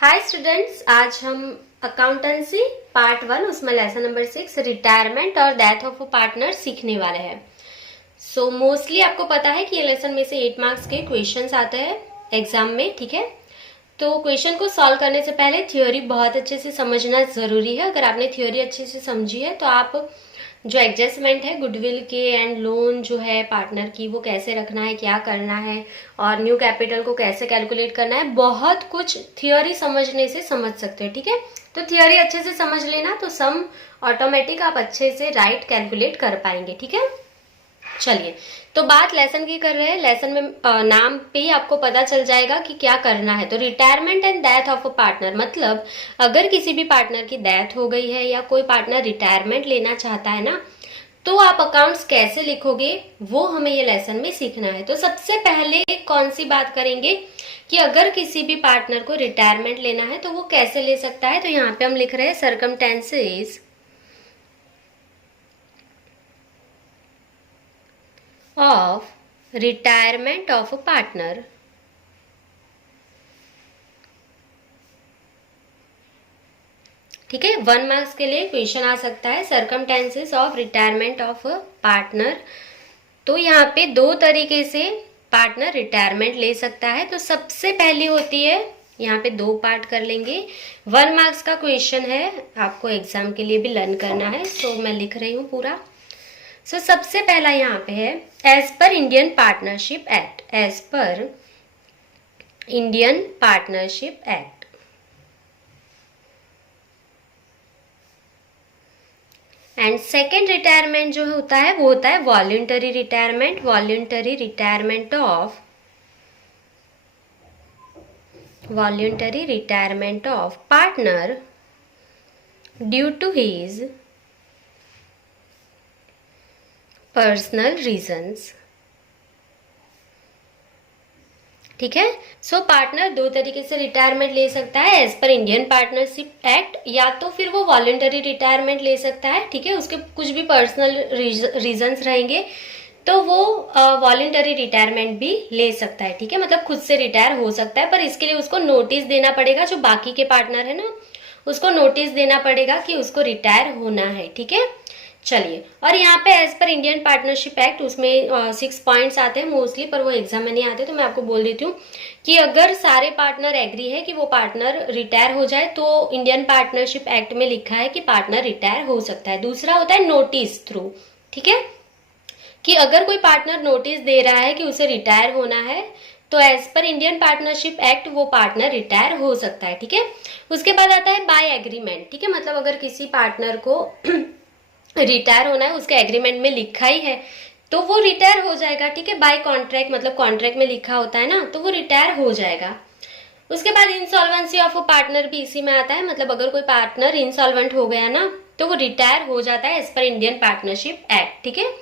Hi students, आज हम accountancy part 1 उसमें लेसन नंबर 6 रिटायरमेंट और डेथ ऑफ अ पार्टनर सीखने वाले हैं। सो मोस्टली आपको पता है कि ये लेसन में से 8 मार्क्स के क्वेश्चंस आते हैं एग्जाम में, ठीक है। तो क्वेश्चन को सॉल्व करने से पहले थ्योरी बहुत अच्छे से समझना जरूरी है। अगर आपने थ्योरी अच्छे से समझी है तो आप जो एडजस्टमेंट है गुडविल के एंड लोन जो है पार्टनर की, वो कैसे रखना है, क्या करना है और न्यू कैपिटल को कैसे कैलकुलेट करना है, बहुत कुछ थ्योरी समझने से समझ सकते हो, ठीक है। तो थ्योरी अच्छे से समझ लेना तो सम ऑटोमेटिक आप अच्छे से राइट कैलकुलेट कर पाएंगे, ठीक है। चलिए, तो बात लेसन की कर रहे हैं। लेसन में नाम पे ही आपको पता चल जाएगा कि क्या करना है। तो retirement and death of a partner मतलब अगर किसी भी पार्टनर की डेथ हो गई है या कोई पार्टनर रिटायरमेंट लेना चाहता है ना, तो आप अकाउंट्स कैसे लिखोगे वो हमें ये लेसन में सीखना है। तो सबसे पहले कौन सी बात करेंगे कि अगर किसी भी पार्टनर को रिटायरमेंट लेना है तो वो कैसे ले सकता है। तो यहाँ पे हम लिख रहे हैं circumstances of retirement of a partner. ठीक है, 1 मार्क्स के लिए क्वेश्चन आ सकता है circumstances of retirement of a partner. तो यहाँ पे दो तरीके से पार्टनर रिटायरमेंट ले सकता है। तो सबसे पहली होती है, यहाँ पे 2 पार्ट कर लेंगे। 1 मार्क्स का क्वेश्चन है, आपको एग्जाम के लिए भी लर्न करना है। सो मैं लिख रही हूँ पूरा। सो सबसे पहला यहाँ पे है as per Indian partnership act. As per Indian partnership act. And second retirement जो होता है वो होता है voluntary retirement. Voluntary retirement of partner due to his personal reasons. ठीक है। सो पार्टनर 2 तरीके से रिटायरमेंट ले सकता है as per Indian partnership act, या तो फिर वो वॉलंटरी रिटायरमेंट ले सकता है, ठीक है। उसके कुछ भी पर्सनल रीजंस रहेंगे तो वो वॉलंटरी रिटायरमेंट भी ले सकता है, ठीक है। मतलब खुद से रिटायर हो सकता है, पर इसके लिए उसको नोटिस देना पड़ेगा। जो बाकी के पार्टनर है ना, उसको नोटिस देना पड़ेगा कि उसको रिटायर होना है, ठीक है। चलिए, और यहाँ पे as per Indian partnership act उसमें 6 पॉइंट्स आते हैं मोस्टली, पर वो एग्जाम में नहीं आते। तो मैं आपको बोल देती हूँ कि अगर सारे पार्टनर एग्री है कि वो पार्टनर रिटायर हो जाए तो इंडियन पार्टनरशिप एक्ट में लिखा है कि पार्टनर रिटायर हो सकता है। दूसरा होता है नोटिस थ्रू, ठीक है, कि अगर कोई पार्टनर नोटिस दे रहा है कि उसे रिटायर होना है तो as per Indian partnership act वो पार्टनर रिटायर हो सकता है, ठीक है। उसके बाद आता है बाय एग्रीमेंट, ठीक है। मतलब अगर किसी पार्टनर को रिटायर होना है, उसके एग्रीमेंट में लिखा ही है तो वो रिटायर हो जाएगा, ठीक है। बाय कॉन्ट्रैक्ट मतलब कॉन्ट्रैक्ट में लिखा होता है ना, तो वो रिटायर हो जाएगा। उसके बाद इंसॉल्वेंसी ऑफ अ पार्टनर भी इसी में आता है। मतलब अगर कोई पार्टनर इंसॉल्वेंट हो गया ना तो वो रिटायर हो जाता है as per Indian partnership act, ठीक है।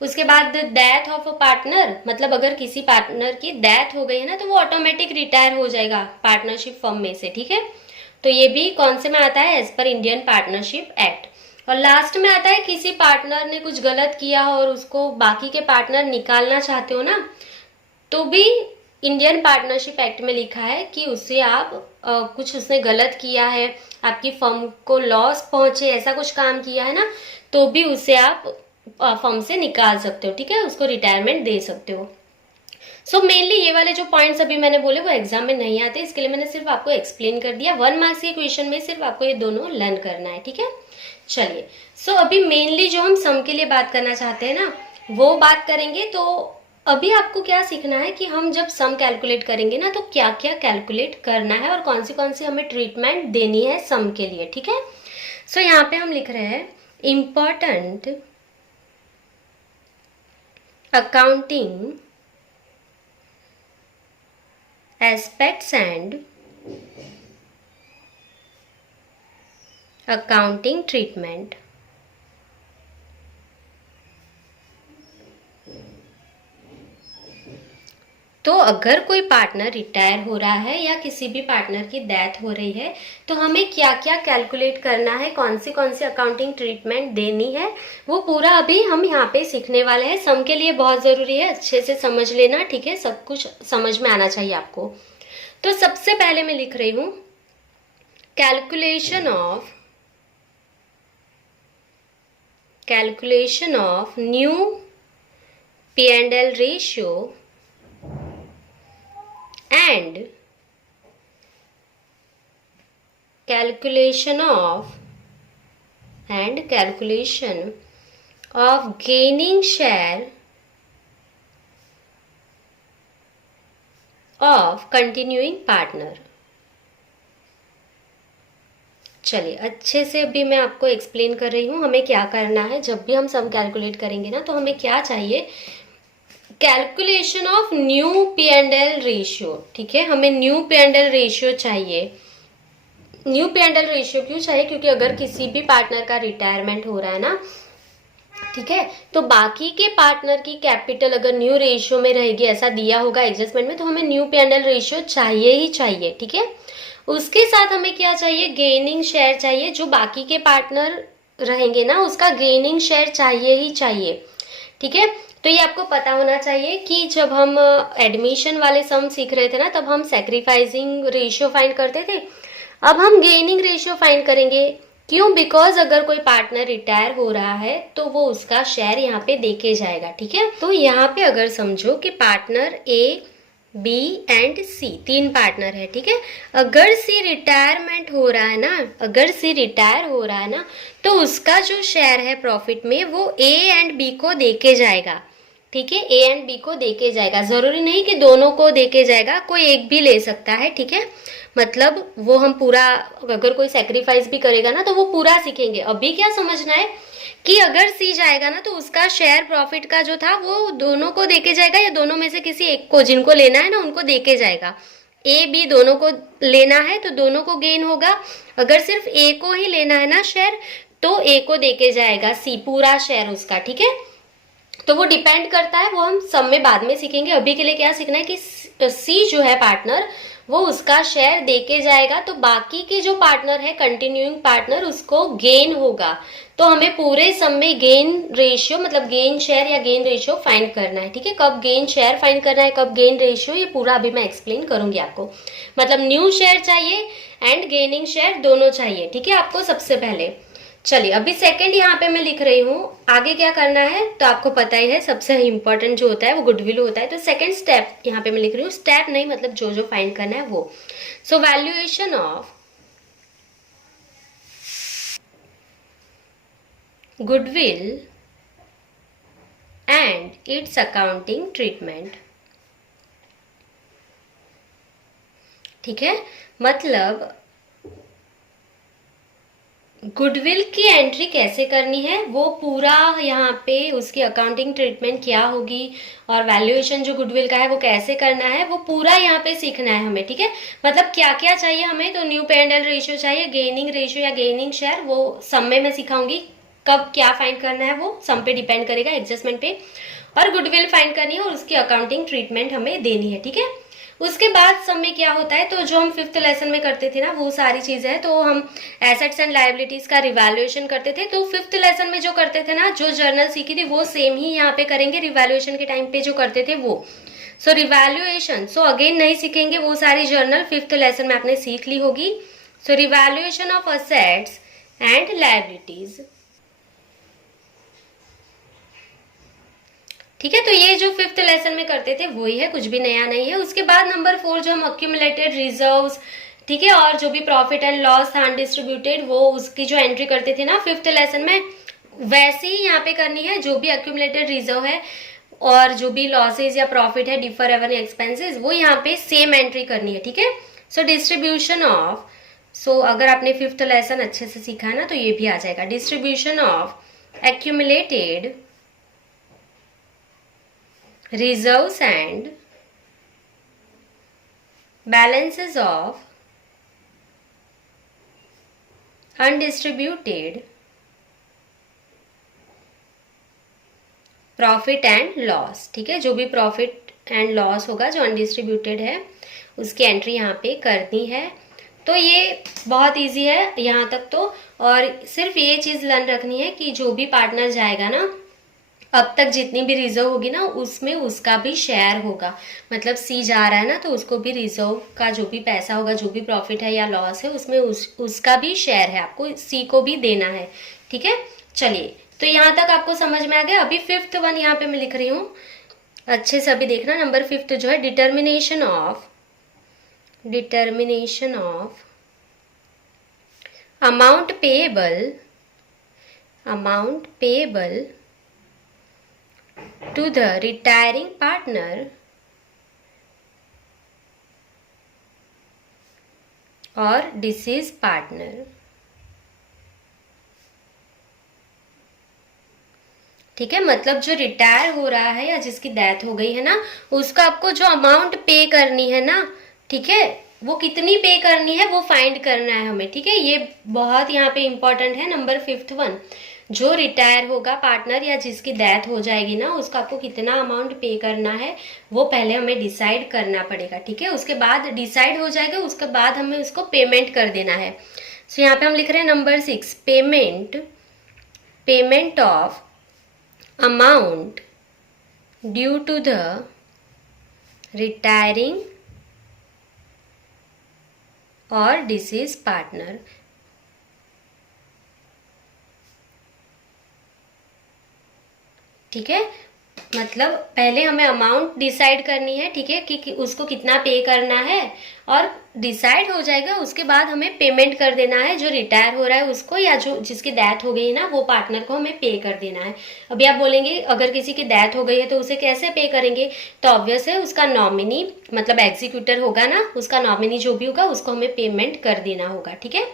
उसके बाद डेथ ऑफ अ पार्टनर मतलब अगर किसी पार्टनर की डेथ हो गई है ना तो वो ऑटोमेटिक रिटायर हो जाएगा पार्टनरशिप फर्म में से, ठीक है। तो ये भी कौन से में आता है, as per Indian partnership act. और लास्ट में आता है किसी पार्टनर ने कुछ गलत किया और उसको बाकी के पार्टनर निकालना चाहते हो ना, तो भी इंडियन पार्टनरशिप एक्ट में लिखा है कि उससे आप कुछ उसने गलत किया है, आपकी फर्म को लॉस पहुंचे, ऐसा कुछ काम किया है ना, तो भी उससे आप फर्म से निकाल सकते हो, ठीक है, उसको रिटायरमेंट दे सकते हो। सो मेनली ये वाले जो पॉइंट्स अभी मैंने बोले वो एग्जाम में नहीं आते, इसके लिए मैंने सिर्फ आपको एक्सप्लेन कर दिया। 1 मार्क्स के क्वेश्चन में सिर्फ आपको ये दोनों लर्न करना है, ठीक है। चलिए, सो अभी मेनली जो हम सम के लिए बात करना चाहते हैं ना वो बात करेंगे। तो अभी आपको क्या सीखना है कि हम जब सम कैलकुलेट करेंगे ना तो क्या क्या कैलकुलेट करना है और कौन सी हमें ट्रीटमेंट देनी है सम के लिए, ठीक है। सो यहाँ पे हम लिख रहे हैं important accounting aspects and accounting treatment. तो अगर कोई पार्टनर रिटायर हो रहा है या किसी भी पार्टनर की डेथ हो रही है तो हमें क्या क्या कैलकुलेट करना है, कौन सी अकाउंटिंग ट्रीटमेंट देनी है, वो पूरा अभी हम यहाँ पे सीखने वाले हैं। सम के लिए बहुत जरूरी है, अच्छे से समझ लेना, ठीक है। सब कुछ समझ में आना चाहिए आपको। तो सबसे पहले मैं लिख रही हूँ calculation of new P&L ratio and calculation of gaining share of continuing partner। चलिए अच्छे से अभी मैं आपको एक्सप्लेन कर रही हूँ हमें क्या करना है। जब भी हम सम कैलकुलेट करेंगे ना तो हमें क्या चाहिए, calculation of new P&L ratio. ठीक है, हमें न्यू P&L रेशियो चाहिए। न्यू P&L रेशियो क्यों चाहिए, क्योंकि अगर किसी भी पार्टनर का रिटायरमेंट हो रहा है ना, ठीक है, तो बाकी के पार्टनर की कैपिटल अगर न्यू रेशियो में रहेगी, ऐसा दिया होगा एडजस्टमेंट में, तो हमें न्यू P&L रेशियो चाहिए ही चाहिए। ठीक है, उसके साथ हमें क्या चाहिए, गेनिंग शेयर चाहिए। जो बाकी के पार्टनर रहेंगे ना उसका गेनिंग शेयर चाहिए ही चाहिए। ठीक है, तो ये आपको पता होना चाहिए कि जब हम एडमिशन वाले सम सीख रहे थे ना तब हम सैक्रिफाइसिंग रेशियो फाइंड करते थे, अब हम गेनिंग रेशियो फाइंड करेंगे। क्यों, बिकॉज अगर कोई पार्टनर रिटायर हो रहा है तो वो उसका शेयर यहाँ पे देके जाएगा। ठीक है, तो यहाँ पे अगर समझो कि partner A, B and C, 3 partner है। ठीक है, अगर सी रिटायरमेंट हो रहा है ना, अगर सी रिटायर हो रहा है ना तो उसका जो शेयर है प्रॉफिट में वो ए एंड बी को देके जाएगा। ठीक है, ए एंड बी को देके जाएगा, जरूरी नहीं कि दोनों को देके जाएगा, कोई एक भी ले सकता है। ठीक है, मतलब वो हम पूरा, अगर कोई सेक्रीफाइस भी करेगा ना तो वो पूरा सीखेंगे। अभी क्या समझना है कि अगर सी जाएगा ना तो उसका शेयर प्रॉफिट का जो था वो दोनों को देके जाएगा, या दोनों में से किसी एक को, जिनको लेना है ना उनको देके जाएगा। ए बी दोनों को लेना है तो दोनों को गेन होगा। अगर सिर्फ ए को ही लेना है ना शेयर तो ए को देके जाएगा सी, पूरा शेयर उसका। ठीक है, तो वो डिपेंड करता है, वो हम सब में बाद में सीखेंगे। अभी के लिए क्या सीखना है कि सी जो है पार्टनर वो उसका शेयर देके जाएगा, तो बाकी के जो पार्टनर है कंटिन्यूइंग पार्टनर उसको गेन होगा। तो हमें पूरे सम में गेन रेशियो, मतलब गेन शेयर या गेन रेशियो फाइंड करना है। ठीक है, कब गेन शेयर फाइंड करना है, कब गेन रेशियो, ये पूरा अभी मैं एक्सप्लेन करूंगी आपको। मतलब न्यू शेयर चाहिए एंड गेनिंग शेयर दोनों चाहिए। ठीक है, आपको सबसे पहले। चलिए अभी सेकंड यहाँ पे मैं लिख रही हूँ, आगे क्या करना है तो आपको पता ही है, सबसे इम्पोर्टेंट जो होता है वो गुडविल होता है। तो सेकंड स्टेप यहाँ पे मैं लिख रही हूँ, स्टेप नहीं मतलब जो जो फाइंड करना है वो। So valuation of goodwill and its accounting treatment. ठीक है, मतलब गुडविल की एंट्री कैसे करनी है वो पूरा यहाँ पे उसकी अकाउंटिंग ट्रीटमेंट क्या होगी और वैल्यूएशन जो गुडविल का है वो कैसे करना है वो पूरा यहाँ पे सीखना है हमें। ठीक है, मतलब क्या क्या चाहिए हमें, तो न्यू P&L रेशियो चाहिए, गेनिंग रेशियो या गेनिंग शेयर वो सम में मैं सिखाऊंगी, कब क्या फाइंड करना है वो सम पे डिपेंड करेगा, एडजस्टमेंट पे, और गुडविल फाइंड करनी है और उसकी अकाउंटिंग ट्रीटमेंट हमें देनी है। ठीक है, उसके बाद सब में क्या होता है, तो जो हम 5th लेसन में करते थे ना वो सारी चीजें हैं, तो हम एसेट्स एंड लायबिलिटीज का रिवैल्यूएशन करते थे। तो 5th लेसन में जो करते थे ना, जो जर्नल सीखी थी वो सेम ही यहाँ पे करेंगे, रिवैल्यूएशन के टाइम पे जो करते थे वो। सो रिवैल्यूएशन, सो अगेन नहीं सीखेंगे, वो सारी जर्नल 5th लेसन में आपने सीख ली होगी। So revaluation of assets and liabilities. ठीक है, तो ये जो 5th लेसन में करते थे वही है, कुछ भी नया नहीं है। उसके बाद नंबर 4 जो हम अक्यूमुलेटेड रिजर्व्स, ठीक है, और जो भी प्रॉफिट एंड लॉस था अनडिस्ट्रीब्यूटेड वो उसकी जो एंट्री करते थे ना 5th लेसन में, वैसे ही यहाँ पे करनी है। जो भी अक्यूमुलेटेड रिजर्व है और जो भी लॉसेज या प्रॉफिट है, डिफर रेवेन्यू एक्सपेंसेस, वो यहाँ पे सेम एंट्री करनी है। ठीक है, सो डिस्ट्रीब्यूशन ऑफ, सो अगर आपने 5th लेसन अच्छे से सीखा है ना तो ये भी आ जाएगा, distribution of accumulated reserves and balances of undistributed profit and loss. ठीक है, जो भी प्रॉफिट एंड लॉस होगा जो अनडिस्ट्रीब्यूटेड है उसकी एंट्री यहाँ पे करनी है। तो ये बहुत इजी है यहाँ तक तो, और सिर्फ ये चीज लर्न रखनी है कि जो भी पार्टनर जाएगा ना अब तक जितनी भी रिजर्व होगी ना उसमें उसका भी शेयर होगा। मतलब सी जा रहा है ना, तो उसको भी रिजर्व का जो भी पैसा होगा, जो भी प्रॉफिट है या लॉस है, उसमें उसका भी शेयर है, आपको सी को भी देना है। ठीक है, चलिए तो यहाँ तक आपको समझ में आ गया। अभी फिफ्थ वन यहाँ पे मैं लिख रही हूँ, अच्छे से अभी देखना। नंबर फिफ्थ जो है, determination of amount payable to the retiring partner और डिसीज पार्टनर। ठीक है, मतलब जो रिटायर हो रहा है या जिसकी डेथ हो गई है ना, उसका आपको जो अमाउंट पे करनी है ना, ठीक है, वो कितनी पे करनी है वो फाइंड करना है हमें। ठीक है, ये बहुत यहाँ पे इंपॉर्टेंट है। नंबर फिफ्थ वन, जो रिटायर होगा पार्टनर या जिसकी डेथ हो जाएगी ना, उसका आपको कितना अमाउंट पे करना है वो पहले हमें डिसाइड करना पड़ेगा। ठीक है, उसके बाद डिसाइड हो जाएगा, उसके बाद हमें उसको पेमेंट कर देना है। सो यहाँ पे हम लिख रहे हैं number six, payment of amount due to the retiring और डिसीज पार्टनर। ठीक है, मतलब पहले हमें अमाउंट डिसाइड करनी है। ठीक है, कि उसको कितना पे करना है, और डिसाइड हो जाएगा उसके बाद हमें पेमेंट कर देना है जो रिटायर हो रहा है उसको, या जो जिसकी डेथ हो गई है ना वो पार्टनर को हमें पे कर देना है। अभी आप बोलेंगे अगर किसी की डेथ हो गई है तो उसे कैसे पे करेंगे, तो ऑब्वियस है उसका नॉमिनी मतलब एग्जीक्यूटर होगा ना, उसका नॉमिनी जो भी होगा उसको हमें पेमेंट कर देना होगा। ठीक है,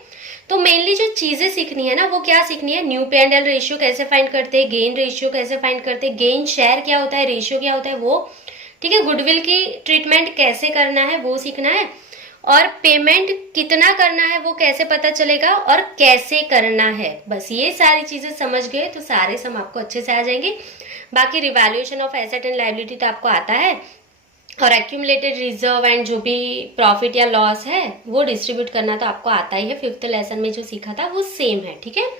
तो मेनली जो चीजें सीखनी है ना वो क्या सीखनी है, न्यू पे एंड एल रेशियो कैसे फाइंड करते हैं, गेन रेशियो कैसे फाइंड करते हैं, गेन शेयर क्या होता है, रेशियो क्या होता है वो। ठीक है, गुडविल की ट्रीटमेंट कैसे करना है वो सीखना है, और पेमेंट कितना करना है वो कैसे पता चलेगा और कैसे करना है। बस ये सारी चीजें समझ गए तो सारे सम आपको अच्छे से आ जाएंगे। बाकी revaluation of asset and liability तो आपको आता है, और एक्यूमुलेटेड रिजर्व एंड जो भी प्रॉफिट या लॉस है वो डिस्ट्रीब्यूट करना तो आपको आता ही है। फिफ्थ लेसन में जो सीखा था वो सेम है। ठीक है,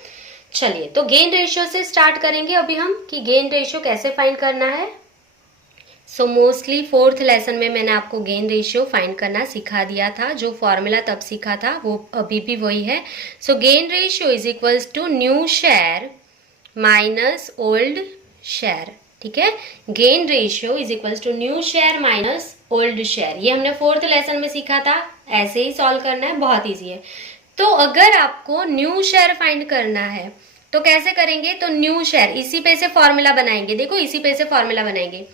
चलिए तो गेन रेशियो से स्टार्ट करेंगे अभी हम, कि गेन रेशियो कैसे फाइंड करना है। सो मोस्टली फोर्थ लेसन में मैंने आपको गेन रेशियो फाइंड करना सिखा दिया था, जो फॉर्मूला तब सीखा था वो अभी भी वही है। So gain ratio is equals to new share minus old share. ठीक है, gain ratio is equals to new share minus old share, ये हमने फोर्थ लेसन में सीखा था। ऐसे ही सॉल्व करना है, बहुत इजी है। तो अगर आपको न्यू शेयर फाइंड करना है तो कैसे करेंगे, तो न्यू शेयर इसी पे से फॉर्मूला बनाएंगे। देखो इसी पे से फॉर्मूला बनाएंगे।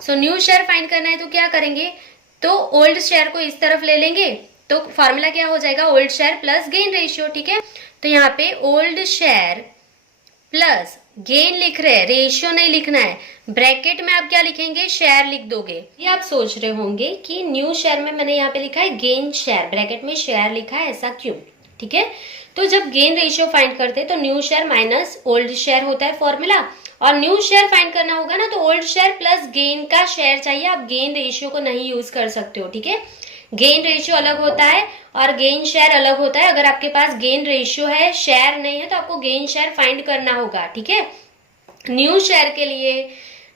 सो न्यू शेयर फाइंड करना है तो क्या करेंगे, तो ओल्ड शेयर को इस तरफ ले लेंगे, तो फॉर्मूला क्या हो जाएगा, old share plus gain ratio. ठीक है, तो यहाँ पे ओल्ड शेयर प्लस गेन लिख रहे हैं, रेशियो नहीं लिखना है। ब्रैकेट में आप क्या लिखेंगे, शेयर लिख दोगे। ये आप सोच रहे होंगे कि न्यू शेयर में मैंने यहाँ पे लिखा है गेन शेयर, ब्रैकेट में शेयर लिखा है, ऐसा क्यों। ठीक है, तो जब गेन रेशियो फाइंड करते हैं तो new share minus old share होता है फॉर्मूला, और न्यू शेयर फाइंड करना होगा ना तो ओल्ड शेयर प्लस गेन का शेयर चाहिए। आप गेन रेशियो को नहीं यूज कर सकते हो। ठीक है, गेन रेशियो अलग होता है और गेन शेयर अलग होता है। अगर आपके पास गेन रेशियो है, शेयर नहीं है, तो आपको गेन शेयर फाइंड करना होगा। ठीक है, न्यू शेयर के लिए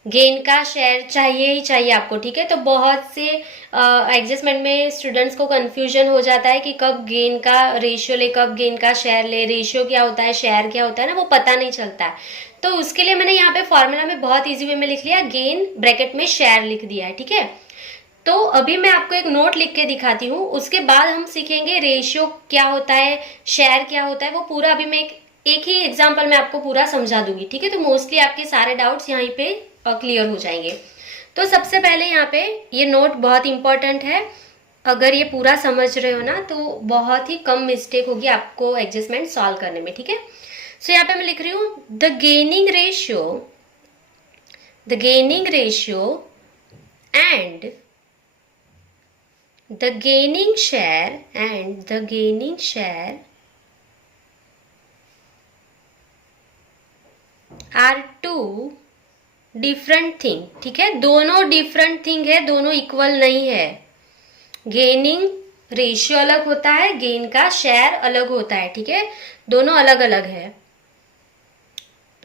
गेन का शेयर चाहिए ही चाहिए आपको। ठीक है, तो बहुत से एडजस्टमेंट में स्टूडेंट्स को कंफ्यूजन हो जाता है कि कब गेन का रेशियो ले, कब गेन का शेयर ले, रेशियो क्या होता है, शेयर क्या होता है ना, वो पता नहीं चलता है। तो उसके लिए मैंने यहाँ पे फॉर्मूला में बहुत इजी वे में लिख लिया, गेन ब्रैकेट में शेयर लिख दिया है। ठीक है, तो अभी मैं आपको एक नोट लिख के दिखाती हूँ, उसके बाद हम सीखेंगे रेशियो क्या होता है, शेयर क्या होता है, वो पूरा अभी मैं एक ही एग्जांपल में आपको पूरा समझा दूंगी। ठीक है, तो मोस्टली आपके सारे डाउट्स यहाँ पे क्लियर हो जाएंगे। तो सबसे पहले यहाँ पे ये नोट बहुत इंपॉर्टेंट है, अगर ये पूरा समझ रहे हो ना तो बहुत ही कम मिस्टेक होगी आपको एडजस्टमेंट सॉल्व करने में। ठीक है, सो यहाँ पे मैं लिख रही हूँ the gaining ratio and the gaining share are two different thing। ठीक है, दोनों डिफरेंट थिंग है, दोनों इक्वल नहीं है। गेनिंग रेशियो अलग होता है, गेन का शेयर अलग होता है। ठीक है, दोनों अलग अलग है।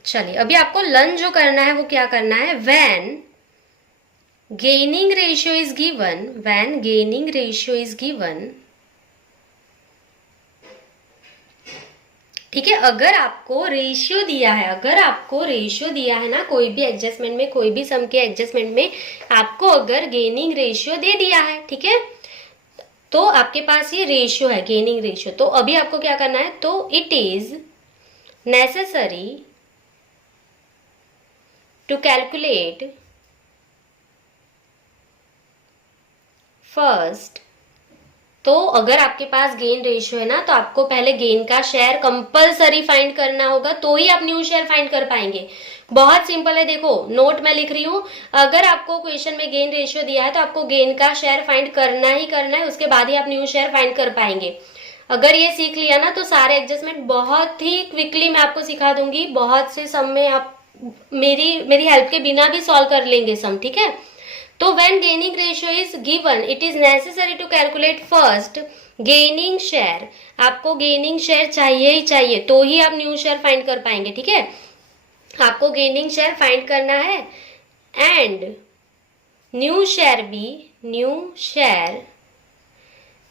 चलिए अभी आपको लर्न जो करना है वो क्या करना है, when gaining ratio is given, when gaining ratio is given, ठीक है। अगर आपको रेशियो दिया है, अगर आपको रेशियो दिया है ना कोई भी एडजस्टमेंट में, कोई भी सम के एडजस्टमेंट में आपको अगर गेनिंग रेशियो दे दिया है, ठीक है, तो आपके पास ये रेशियो है गेनिंग रेशियो, तो अभी आपको क्या करना है, तो it is necessary to calculate first. तो अगर आपके पास गेन रेशियो है ना, तो आपको पहले गेन का शेयर कंपलसरी फाइंड करना होगा, तो ही आप न्यू शेयर फाइंड कर पाएंगे। बहुत सिंपल है, देखो नोट में लिख रही हूं, अगर आपको क्वेश्चन में गेन रेशियो दिया है तो आपको गेन का शेयर फाइंड करना ही करना है, उसके बाद ही आप न्यू शेयर फाइंड कर पाएंगे। अगर ये सीख लिया ना तो सारे एडजस्टमेंट बहुत ही क्विकली मैं आपको सिखा दूंगी, बहुत से सम में आप मेरी हेल्प के बिना भी सॉल्व कर लेंगे सम, ठीक है। तो when gaining ratio is given it is necessary to calculate first gaining share, आपको गेनिंग शेयर चाहिए ही चाहिए, तो ही आप न्यू शेयर फाइंड कर पाएंगे, ठीक है। आपको गेनिंग शेयर फाइंड करना है and new share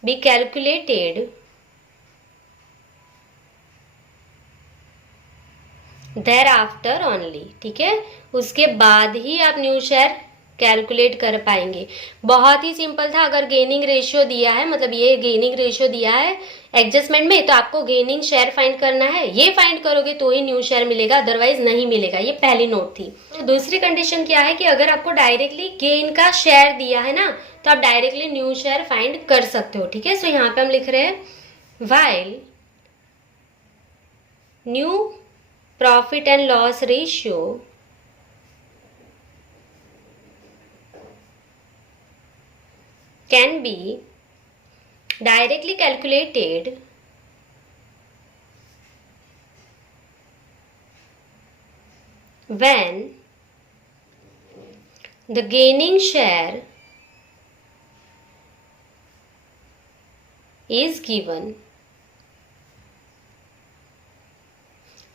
be calculated thereafter only, ठीक है। उसके बाद ही आप न्यू शेयर कैलकुलेट कर पाएंगे। बहुत ही सिंपल था, अगर गेनिंग रेशियो दिया है, मतलब ये गेनिंग रेशियो दिया है एडजस्टमेंट में, तो आपको गेनिंग शेयर फाइंड करना है, ये फाइंड करोगे तो ही न्यू शेयर मिलेगा, अदरवाइज नहीं मिलेगा। ये पहली नोट थी। तो दूसरी कंडीशन क्या है कि अगर आपको डायरेक्टली गेन का शेयर दिया है ना, तो आप डायरेक्टली न्यू शेयर फाइंड कर सकते हो, ठीक है। सो यहाँ पे हम लिख रहे हैं while new profit and loss ratio can be directly calculated when the gaining share is given,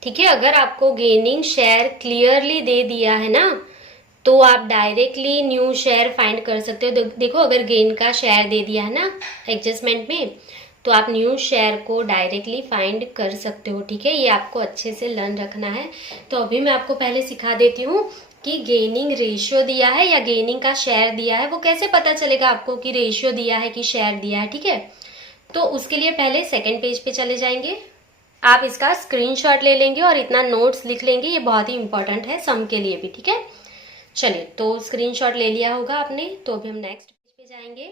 ठीक है। अगर आपको गेनिंग शेयर क्लियरली दे दिया है ना, तो आप डायरेक्टली न्यू शेयर फाइंड कर सकते हो। देखो अगर गेन का शेयर दे दिया है ना एडजस्टमेंट में, तो आप न्यू शेयर को डायरेक्टली फाइंड कर सकते हो, ठीक है। ये आपको अच्छे से लर्न रखना है। तो अभी मैं आपको पहले सिखा देती हूँ कि गेनिंग रेशियो दिया है या गेनिंग का शेयर दिया है, वो कैसे पता चलेगा आपको कि रेशियो दिया है कि शेयर दिया है, ठीक है। तो उसके लिए पहले सेकेंड पेज पे चले जाएंगे, आप इसका स्क्रीनशॉट ले लेंगे और इतना नोट्स लिख लेंगे, ये बहुत ही इंपॉर्टेंट है सम के लिए भी, ठीक है। चलिए तो स्क्रीनशॉट ले लिया होगा आपने, तो अभी हम नेक्स्ट पेज पे जाएंगे।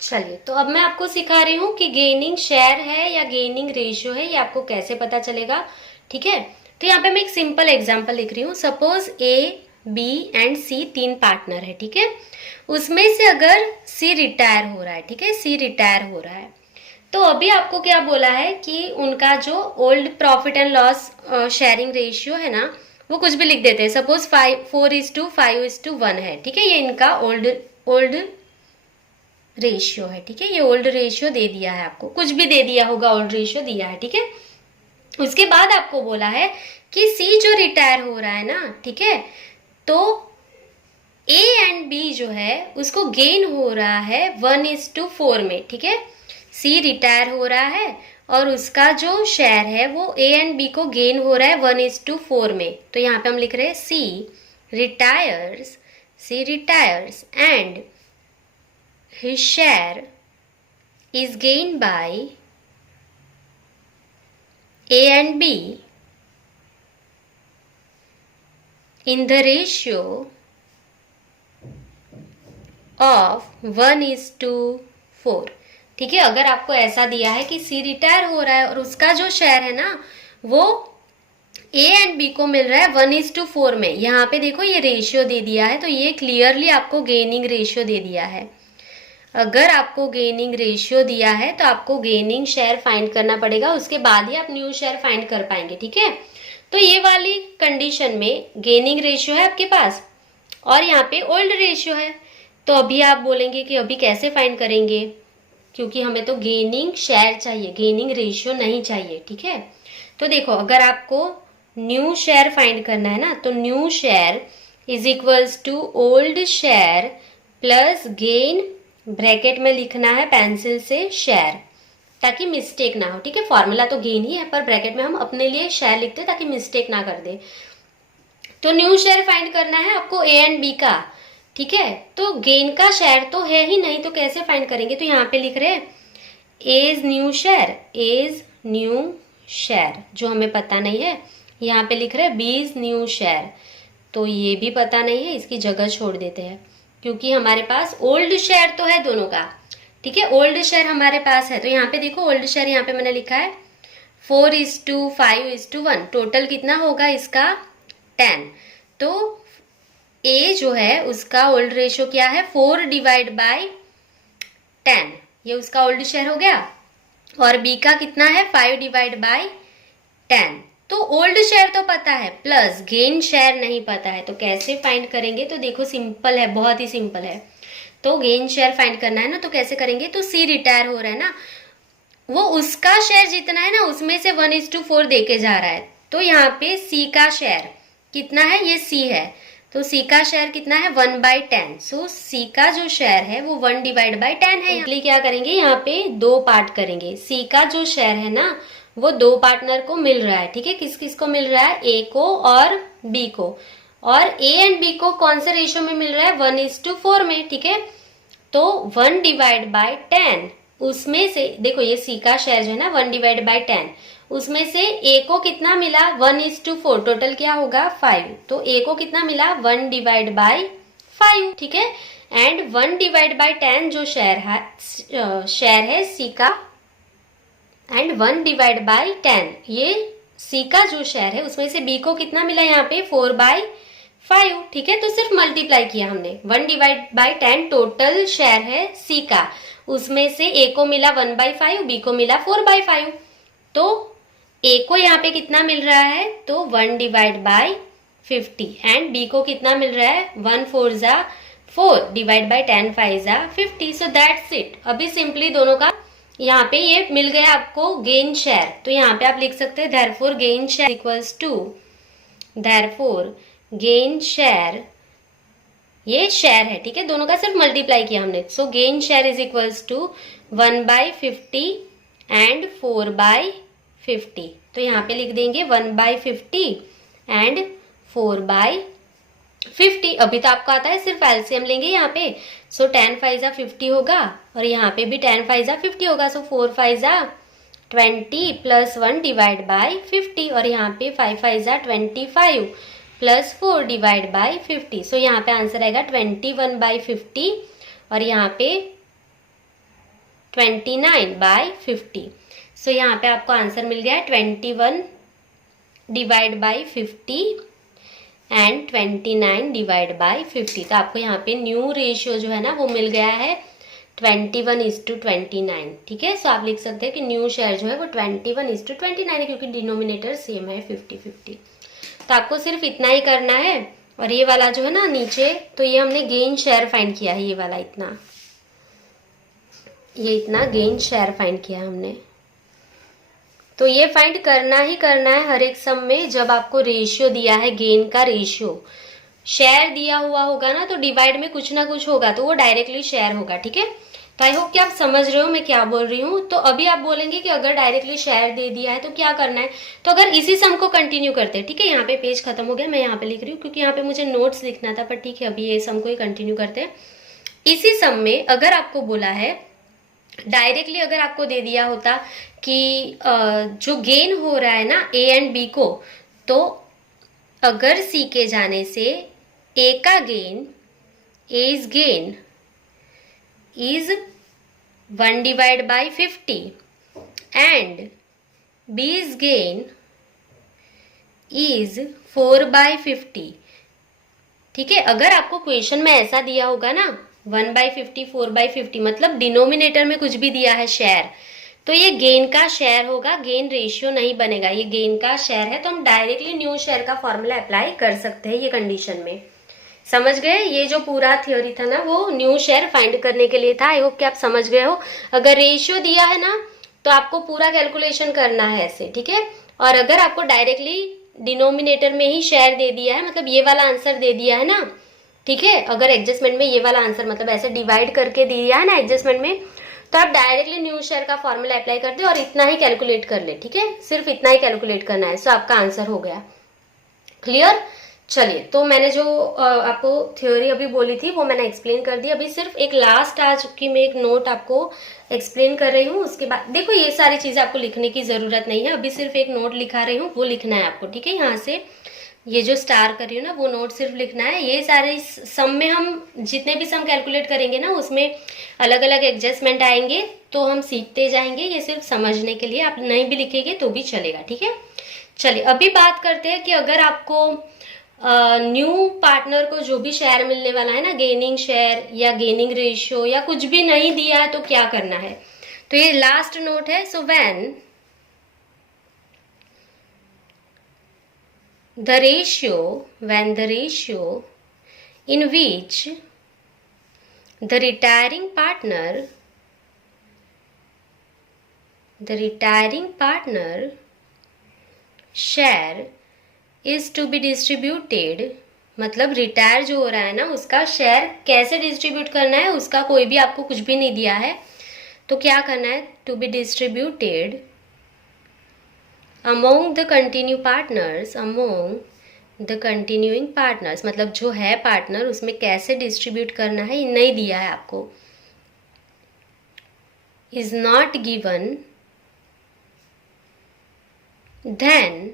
चलिए तो अब मैं आपको सिखा रही हूँ कि गेनिंग शेयर है या गेनिंग रेशियो है, ये आपको कैसे पता चलेगा, ठीक है। तो यहाँ पे मैं एक सिंपल एग्जांपल लिख रही हूँ। सपोज ए, बी एंड सी तीन पार्टनर है, ठीक है। उसमें से अगर सी रिटायर हो रहा है, ठीक है, सी रिटायर हो रहा है, तो अभी आपको क्या बोला है कि उनका जो old profit and loss sharing ratio है ना, वो कुछ भी लिख देते हैं। सपोज 4:5:1 है, ठीक है। ये इनका ओल्ड रेशियो है, ठीक है। ये ओल्ड रेशियो दे दिया है आपको, कुछ भी दे दिया होगा, ओल्ड रेशियो दिया है, ठीक है। उसके बाद आपको बोला है कि सी जो रिटायर हो रहा है ना, ठीक है, तो ए एंड बी जो है उसको गेन हो रहा है 1:4 में, ठीक है। सी रिटायर हो रहा है और उसका जो शेयर है वो ए एंड बी को गेन हो रहा है 1:4 में। तो यहाँ पे हम लिख रहे हैं C retires and his share is gain by A and B in the ratio of 1:4, ठीक है। अगर आपको ऐसा दिया है कि सी रिटायर हो रहा है और उसका जो शेयर है ना वो ए एंड बी को मिल रहा है 1:4 में, यहाँ पे देखो ये रेशियो दे दिया है, तो ये क्लियरली आपको गेनिंग रेशियो दे दिया है। अगर आपको गेनिंग रेशियो दिया है तो आपको गेनिंग शेयर फाइंड करना पड़ेगा, उसके बाद ही आप न्यू शेयर फाइंड कर पाएंगे, ठीक है। तो ये वाली कंडीशन में गेनिंग रेशियो है आपके पास और यहाँ पे ओल्ड रेशियो है, तो अभी आप बोलेंगे कि अभी कैसे फाइंड करेंगे, क्योंकि हमें तो गेनिंग शेयर चाहिए, गेनिंग रेशियो नहीं चाहिए, ठीक है। तो देखो अगर आपको न्यू शेयर फाइंड करना है ना, तो new share is equals to old share plus gain, bracket में लिखना है पेंसिल से शेयर, ताकि मिस्टेक ना हो, ठीक है। फॉर्मूला तो गेन ही है पर ब्रैकेट में हम अपने लिए शेयर लिखते हैं ताकि मिस्टेक ना कर दे। तो न्यू शेयर फाइंड करना है आपको ए एंड बी का, ठीक है। तो गेन का शेयर तो है ही नहीं, तो कैसे फाइंड करेंगे, तो यहाँ पे लिख रहे हैं as new share, as new share जो हमें पता नहीं है। यहाँ पे लिख रहे हैं बीज न्यू शेयर, तो ये भी पता नहीं है, इसकी जगह छोड़ देते हैं क्योंकि हमारे पास ओल्ड शेयर तो है दोनों का, ठीक है। ओल्ड शेयर हमारे पास है, तो यहाँ पे देखो ओल्ड शेयर यहाँ पे मैंने लिखा है 4:5:1, टोटल कितना होगा इसका 10। तो ए जो है उसका ओल्ड रेशियो क्या है 4/10, ये उसका ओल्ड शेयर हो गया। और बी का कितना है 5/10। तो ओल्ड शेयर तो पता है प्लस गेन शेयर नहीं पता है, तो कैसे फाइंड करेंगे, तो देखो सिंपल है, बहुत ही सिंपल है। तो गेन शेयर फाइंड करना है ना, तो कैसे करेंगे, तो सी रिटायर हो रहा है ना, वो उसका शेयर जितना है ना उसमें से 1:4 देके जा रहा है। तो यहाँ पे सी का शेयर कितना है, ये सी है, तो सी का शेयर कितना है 1/10। सो सी का जो शेयर है वो 1/10 है। इसलिए क्या करेंगे, यहाँ पे दो पार्ट करेंगे। सी का जो शेयर है ना वो दो पार्टनर को मिल रहा है, ठीक है। किस किस को मिल रहा है, ए को और बी को। और ए एंड बी को कौन से रेशियो में मिल रहा है 1:4 में, ठीक है। तो 1/10 उसमें से देखो ये सी का शेयर जो है ना 1/10, उसमें से ए को कितना मिला 1:4, टोटल क्या होगा 5। तो ए को कितना मिला 1/5, ठीक है। एंड 1/10 जो शेयर है सी का, एंड 1/10 ये सी का जो शेयर है उसमें से बी को कितना मिला यहाँ पे 4/5, ठीक है। तो सिर्फ मल्टीप्लाई किया हमने, 1/10 टोटल शेयर है सी का, उसमें से ए को मिला 1/5, बी को मिला 4/5। तो ए को यहाँ पे कितना मिल रहा है, तो 1/50 एंड बी को कितना मिल रहा है 1/4 divide by 10 5 50। So that's it. अभी सिंपली दोनों का यहाँ पे ये मिल गया आपको गेन शेयर, तो यहाँ पे आप लिख सकते हैं therefore gain share equals to, therefore gain share, ये शेयर है, ठीक है, दोनों का सिर्फ मल्टीप्लाई किया हमने। So gain share is equals to 1/50 and 4/50। तो यहाँ पे लिख देंगे 1/50 एंड 4/50। अभी तो आपको आता है, सिर्फ एलसीएम लेंगे यहाँ पे। सो 10 5 50 होगा और यहाँ पे भी 10 5 50 होगा। सो 4 5 20 प्लस 1 डिवाइड बाई 50 और यहाँ पे 5 5 25 प्लस 4 डिवाइड बाई 50। सो यहाँ पे आंसर आएगा 21/50 और यहाँ पे 29/50। सो यहाँ पे आपको आंसर मिल गया 21 divide by 50 and 29 divide by 50। तो आपको यहाँ पे न्यू रेशियो जो है ना वो मिल गया है 21:29, ठीक है। सो आप लिख सकते हैं कि न्यू शेयर जो है वो 21:29 है क्योंकि डिनोमिनेटर सेम है 50-50। तो आपको सिर्फ इतना ही करना है। और ये वाला जो है ना नीचे, तो ये हमने गेन शेयर फाइंड किया है, ये वाला इतना, ये इतना गेन शेयर फाइंड किया हमने। तो ये फाइंड करना ही करना है हर एक सम में। जब आपको रेशियो दिया है, गेन का रेशियो, शेयर दिया हुआ होगा ना तो डिवाइड में कुछ ना कुछ होगा तो वो डायरेक्टली शेयर होगा, ठीक है। तो आई होप कि आप समझ रहे हो मैं क्या बोल रही हूँ। तो अभी आप बोलेंगे कि अगर डायरेक्टली शेयर दे दिया है तो क्या करना है, तो अगर इसी सम को कंटिन्यू करते हैं, ठीक है। यहाँ पे पेज खत्म हो गया, मैं यहाँ पे लिख रही हूँ क्योंकि यहाँ पे मुझे नोट्स लिखना था, पर ठीक है अभी ये सम को ही कंटिन्यू करते हैं। इसी सम में अगर आपको बोला है डायरेक्टली, अगर आपको दे दिया होता कि जो गेन हो रहा है ना ए एंड बी को, तो अगर सी के जाने से ए का gain, as gain is 1/50 and B's gain is 4/50, ठीक है। अगर आपको क्वेश्चन में ऐसा दिया होगा ना 1/50 4/50, मतलब डिनोमिनेटर में कुछ भी दिया है शेयर, तो ये गेन का शेयर होगा, गेन रेशियो नहीं बनेगा, ये गेन का शेयर है। तो हम डायरेक्टली न्यू शेयर का फॉर्मूला अप्लाई कर सकते हैं ये कंडीशन में। समझ गए, ये जो पूरा थ्योरी था ना वो न्यू शेयर फाइंड करने के लिए था। आई होप कि आप समझ गए हो। अगर रेशियो दिया है ना तो आपको पूरा कैलकुलेशन करना है ऐसे, ठीक है। और अगर आपको डायरेक्टली डिनोमिनेटर में ही शेयर दे दिया है, मतलब ये वाला आंसर दे दिया है ना, ठीक है। अगर एडजस्टमेंट में ये वाला आंसर मतलब ऐसे डिवाइड करके दिया है ना एडजस्टमेंट में, तो आप डायरेक्टली न्यू शेयर का फॉर्मूला अप्लाई कर दे और इतना ही कैलकुलेट कर ले, ठीक है, सिर्फ इतना ही कैलकुलेट करना है। सो आपका आंसर हो गया। क्लियर? चलिए, तो मैंने जो आपको थ्योरी अभी बोली थी वो मैंने एक्सप्लेन कर दी। अभी सिर्फ एक लास्ट आज की मैं एक नोट आपको एक्सप्लेन कर रही हूँ। उसके बाद देखो ये सारी चीजें आपको लिखने की जरूरत नहीं है, अभी सिर्फ एक नोट लिखा रही हूँ, वो लिखना है आपको, ठीक है। यहाँ से ये जो स्टार कर रही हूँ ना, वो नोट सिर्फ लिखना है। ये सारे सम में हम जितने भी सम कैलकुलेट करेंगे ना, उसमें अलग अलग एडजस्टमेंट आएंगे, तो हम सीखते जाएंगे। ये सिर्फ समझने के लिए, आप नहीं भी लिखेंगे तो भी चलेगा, ठीक है। चलिए, अभी बात करते हैं कि अगर आपको न्यू पार्टनर को जो भी शेयर मिलने वाला है ना, गेनिंग शेयर या गेनिंग रेशियो या कुछ भी नहीं दिया है, तो क्या करना है। तो ये लास्ट नोट है। So when the ratio in which the retiring partner share is to be distributed, मतलब रिटायर जो हो रहा है ना, उसका शेयर कैसे डिस्ट्रीब्यूट करना है, उसका कोई भी आपको कुछ भी नहीं दिया है, तो क्या करना है, to be distributed among the continuing partners, मतलब जो है पार्टनर उसमें कैसे डिस्ट्रीब्यूट करना है, नहीं दिया है आपको। is not given, then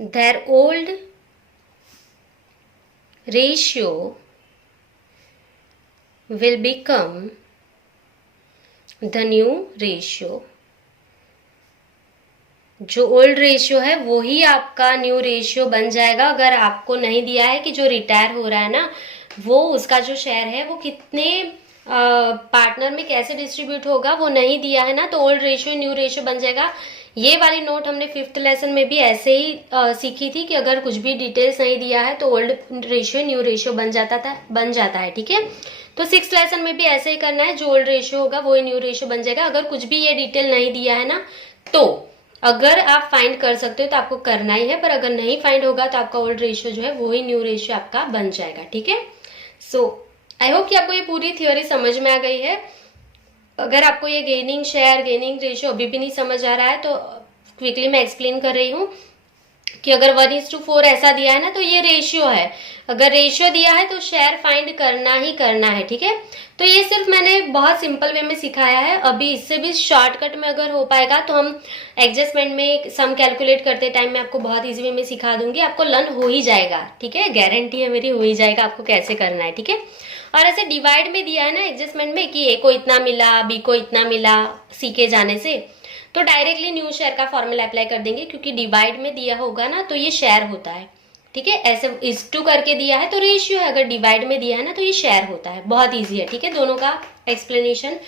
their old ratio will become the new ratio। जो ओल्ड रेशियो है वो ही आपका न्यू रेशियो बन जाएगा। अगर आपको नहीं दिया है कि जो रिटायर हो रहा है ना, वो उसका जो शेयर है वो कितने पार्टनर में कैसे डिस्ट्रीब्यूट होगा, वो नहीं दिया है ना, तो ओल्ड रेशियो न्यू रेशियो बन जाएगा। ये वाली नोट हमने 5th लेसन में भी ऐसे ही सीखी थी कि अगर कुछ भी डिटेल्स नहीं दिया है तो ओल्ड रेशियो न्यू रेशियो बन जाता है, ठीक है। तो 6th लेसन में भी ऐसे ही करना है, जो ओल्ड रेशियो होगा वो न्यू रेशियो बन जाएगा। अगर कुछ भी ये डिटेल नहीं दिया है ना, तो अगर आप फाइंड कर सकते हो तो आपको करना ही है, पर अगर नहीं फाइंड होगा तो आपका ओल्ड रेशियो जो है वो ही न्यू रेशियो आपका बन जाएगा, ठीक है। सो आई होप कि आपको ये पूरी थ्योरी समझ में आ गई है। अगर आपको ये गेनिंग शेयर गेनिंग रेशियो अभी भी नहीं समझ आ रहा है, तो क्विकली मैं एक्सप्लेन कर रही हूँ कि अगर 1:4 ऐसा दिया है ना, तो ये रेशियो है। अगर रेशियो दिया है तो शेयर फाइंड करना ही करना है, ठीक है। तो ये सिर्फ मैंने बहुत सिंपल वे में सिखाया है। अभी इससे भी शॉर्टकट में अगर हो पाएगा तो हम एडजस्टमेंट में सम कैलकुलेट करते टाइम में आपको बहुत इजी वे में सिखा दूंगी, आपको लर्न हो ही जाएगा, ठीक है, गारंटी है मेरी, हो ही जाएगा आपको कैसे करना है, ठीक है। और ऐसे डिवाइड में दिया है ना एडजस्टमेंट में कि ए को इतना मिला, बी को इतना मिला, सी के जाने से, तो डायरेक्टली न्यू शेयर का फॉर्मूला अप्लाई कर देंगे, क्योंकि डिवाइड में दिया होगा ना तो ये शेयर होता है, ठीक है। ऐसे इस टू करके दिया है तो रेशियो है, अगर डिवाइड में दिया है ना तो ये शेयर होता है। बहुत इजी है, ठीक है, दोनों का एक्सप्लेनेशन।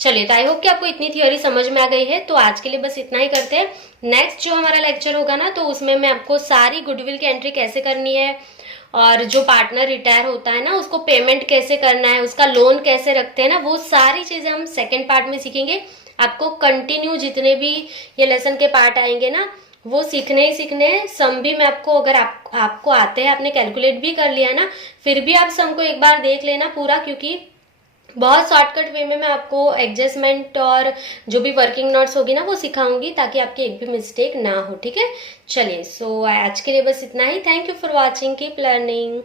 चलिए, तो आई होप कि आपको इतनी थ्योरी समझ में आ गई है। तो आज के लिए बस इतना ही करते हैं। नेक्स्ट जो हमारा लेक्चर होगा ना, तो उसमें मैं आपको सारी गुडविल की एंट्री कैसे करनी है, और जो पार्टनर रिटायर होता है ना उसको पेमेंट कैसे करना है, उसका लोन कैसे रखते हैं ना, वो सारी चीजें हम सेकेंड पार्ट में सीखेंगे। आपको कंटिन्यू जितने भी ये लेसन के पार्ट आएंगे ना, वो सीखने ही सीखने हैं। सम भी मैं आपको, अगर आपको आते हैं, आपने कैलकुलेट भी कर लिया ना, फिर भी आप सम को एक बार देख लेना पूरा, क्योंकि बहुत शॉर्टकट वे में मैं आपको एडजस्टमेंट और जो भी वर्किंग नोट्स होगी ना वो सिखाऊंगी, ताकि आपकी एक भी मिस्टेक ना हो, ठीक है। चलिए, सो आज के लिए बस इतना ही। Thank you for watching, keep learning.